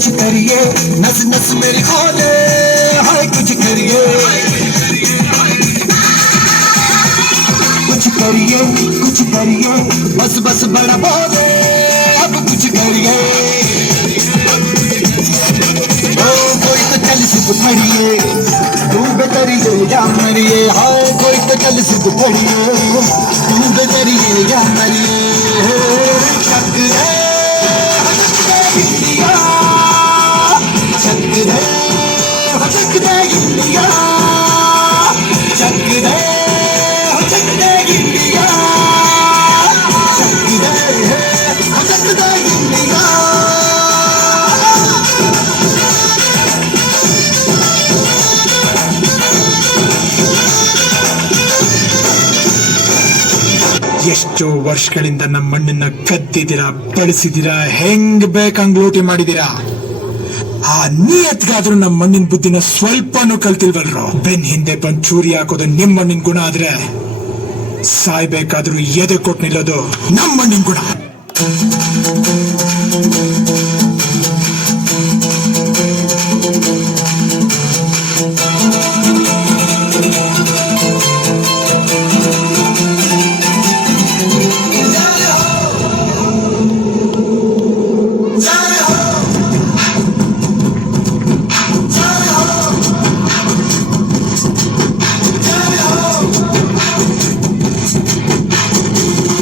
कुछ करिए नस नस मेरी खोले हाय कुछ करिए कुछ करिए बस बस बड़ा बोले अब कुछ करिए ओ कोई तो चल सिर्फ खड़िए तू बेतरिए या मरिए हाय कोई तो चल सिर्फ खड़िए तू बेतरिए या मरिए चक रे इंडिया चक रे इंडिया चक रे इंडिया ಎಷ್ಟೋ ವರ್ಷಗಳಿಂದ ನಮ್ಮ ಮಣ್ಣನ್ನ ಕದ್ದಿದ್ದೀರಾ ಬಳಸಿದ್ದೀರಾ ಹೆಂಗ್ ಬೇಕಂಗ್ ಲೂಟಿ ಮಾಡಿದೀರಾ ಆ ನಿಯತ್ಗಾದ್ರೂ ನಮ್ಮ ಮಣ್ಣಿನ ಬುದ್ಧಿನ ಸ್ವಲ್ಪನೂ ಕಲ್ತಿಲ್ವಲ್ರು ಬೆನ್ ಹಿಂದೆ ಬಂದ್ ಚೂರಿ ಹಾಕೋದು ನಿಮ್ ಮಣ್ಣಿನ ಗುಣ ಆದ್ರೆ ಸಾಯ್ಬೇಕಾದ್ರೂ ಎದೆ ಕೊಟ್ಟು ನಿಲ್ಲೋದು ನಮ್ಮ ಮಣ್ಣಿನ ಗುಣ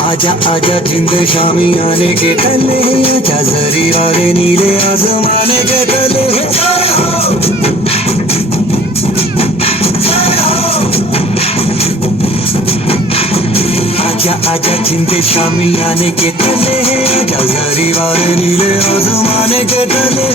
आजा आजा जिंद शामी आने के तले आजा जरी वाले नीले आसमाने के तले आजा आजा जिंद शामी आने के तले आजा जरी वाले नीले आसमाने के तले